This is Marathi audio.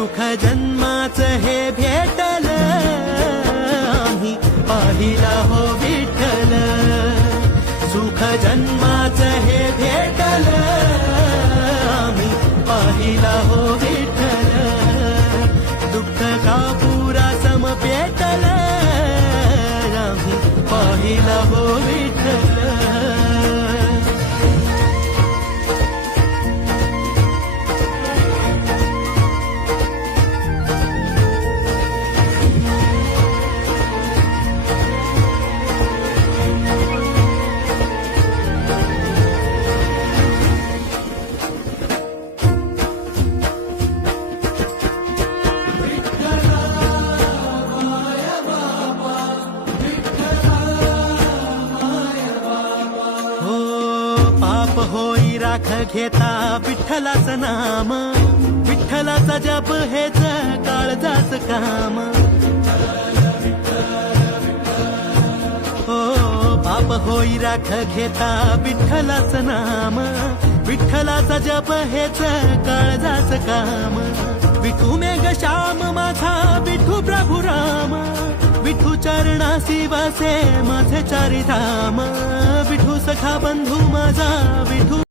सुख जन्माचं हे भेटल आम्ही पाहिला हो विठ्ठल सुख जन्माचं हे भेटल आम्ही पाहिला हो विठ्ठल दुःख का पुरा सम पेटल आम्ही पाहिला हो विठ्ठल पाप होई राख घेता विठ्ठलाचं नाम विठ्ठलाचा जप हेच काळजाच काम हो पाप होई राख घेता विठ्ठलाचं नाम विठ्ठलाचा जप हेच काळजाच काम विठू मेघ श्याम माझा विठू प्रभू राम विठू चरणासी वसे माझे चारी धाम विठू सखा बंधू माझा विठू